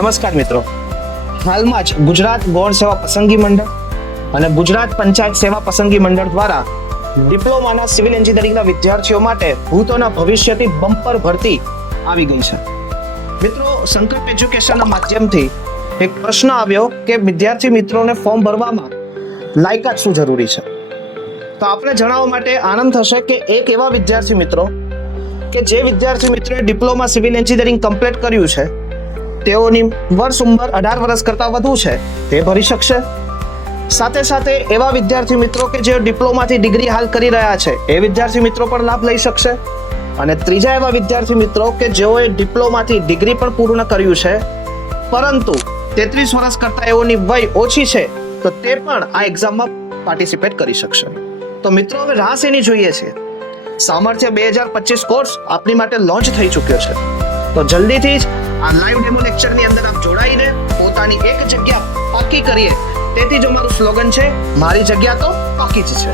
નમસ્કાર મિત્રો, હાલમાં જ ગુજરાત ગૌણ સેવા પસંદગી મંડળ અને ગુજરાત પંચાયત સેવા પસંદગી મંડળ દ્વારા ડિપ્લોમાના સિવિલ એન્જિનિયરિંગના વિદ્યાર્થીઓ માટે ભૂતોના ભવિષ્યથી બમ્પર ભરતી આવી ગઈ છે. મિત્રો, સંકલ્પ એજ્યુકેશનના માધ્યમથી એક પ્રશ્ન આવ્યો કે વિદ્યાર્થી મિત્રોને ફોર્મ ભરવામાં લાયકાત શું જરૂરી છે. તો આપણે જણાવવા માટે આનંદ થશે કે એક એવા વિદ્યાર્થી મિત્રો કે જે વિદ્યાર્થી મિત્રોએ ડિપ્લોમા સિવિલ એન્જિનિયરિંગ કમ્પ્લીટ કર્યું છે, તેઓની વર્ષ ઉંમર 18 વર્ષ કરતાં વધુ છે તે ભરી શકશે. સાથે સાથે એવા વિદ્યાર્થી મિત્રો કે જે ડિપ્લોમાથી ડિગ્રી હાલ કરી રહ્યા છે એ વિદ્યાર્થી મિત્રો પણ લાભ લઈ શકશે. અને ત્રીજા એવા વિદ્યાર્થી મિત્રો કે જેઓએ ડિપ્લોમાથી ડિગ્રી પણ પૂર્ણ કર્યું છે પરંતુ 33 વર્ષ કરતાં એઓની વય ઓછી છે તો તે પણ આ એક્ઝામમાં પાર્ટિસિપેટ કરી શકશે. તો મિત્રો, હવે રાહ શેની જોઈએ છે? સામર્થ્ય 2025 કોર્સ આપની માટે લોન્ચ થઈ ચૂક્યો છે. તો જલ્દીથી જ આ લાઈવ ડેમો લેક્ચરની અંદર આપ જોડાઈને પોતાની એક જગ્યા પાકી કરીએ. તેથી જ અમારું સ્લોગન છે, મારી જગ્યા તો પાકી જ છે.